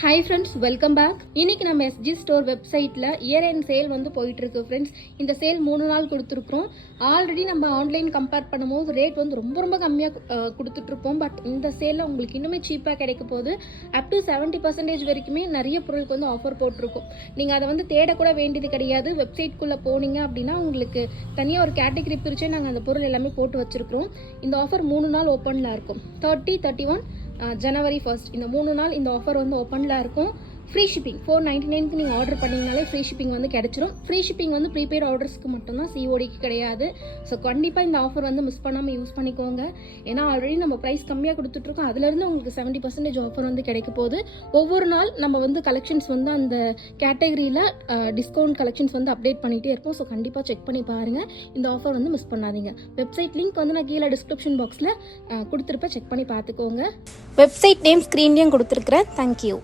Hi friends, welcome back. இன்னைக்கு நம்ம SG store வெப்சைட்டில் இயர் எண்ட் சேல் வந்து போயிட்டுருக்கு ஃப்ரெண்ட்ஸ். இந்த சேல் 3 நாள் கொடுத்துருக்குறோம். ஆல்ரெடி நம்ம ஆன்லைன் கம்பேர் பண்ணும்போது ரேட் வந்து ரொம்ப கம்மியாக கொடுத்துட்ருப்போம். பட் இந்த சேலில் உங்களுக்கு இன்னுமே சீப்பாக கிடைக்க போகுது. அப் டு 70% வரைக்குமே நிறைய பொருளுக்கு வந்து ஆஃபர் போட்டிருக்கோம். நீங்கள் அதை வந்து தேடக்கூட வேண்டியது கிடையாது. வெப்சைட்குள்ளே போனீங்க அப்படின்னா உங்களுக்கு தனியாக ஒரு கேட்டகரி பிரித்து நாங்கள் அந்த பொருள் எல்லாமே போட்டு வச்சுருக்கிறோம். இந்த ஆஃபர் 3 நாள் ஓப்பனில் இருக்கும். 30, 31 ஜனவரி 1 இந்த 3 நாள் இந்த ஆஃபர் வந்து ஓப்பனில் இருக்கும். ஃப்ரீ ஷிப்பிங் 499க்கு நீங்கள் ஆர்டர் பண்ணிங்கனாலே ஃப்ரீ ஷிப்பிங் வந்து கிடச்சிரும். ஃப்ரீ ஷிப்பிங் வந்து ப்ரீபெய்ட் ஆர்டர்ஸ்க்கு மட்டும்தான், சிஓடிக்கு கிடையாது. ஸோ கண்டிப்பாக இந்த ஆஃபர் வந்து மிஸ் பண்ணாமல் யூஸ் பண்ணிக்கோங்க. ஏன்னா ஆல்ரெடி நம்ம ப்ரைஸ் கம்மியாக கொடுத்துட்ருக்கோம். அதுலேருந்து உங்களுக்கு 70% ஆஃபர் வந்து கிடைக்க போகுது. ஒவ்வொரு நாள் நம்ம வந்து கலெக்ஷன்ஸ் வந்து அந்த கேட்டகரியில் டிஸ்கவுண்ட் கலெக்ஷன்ஸ் வந்து அப்டேட் பண்ணிகிட்டே இருப்போம். ஸோ கண்டிப்பாக செக் பண்ணி பாருங்கள். இந்த ஆஃபர் வந்து மிஸ் பண்ணாதீங்க. வெப்சைட் லிங்க் வந்து நான் கீழே டிஸ்கிரிப்ஷன் பாக்ஸில் கொடுத்துருப்பேன். செக் பண்ணி பார்த்துக்கோங்க. வெப்சைட் நேம் ஸ்க்ரீன்லேயும் கொடுத்துருக்குறேன். தேங்க்யூ.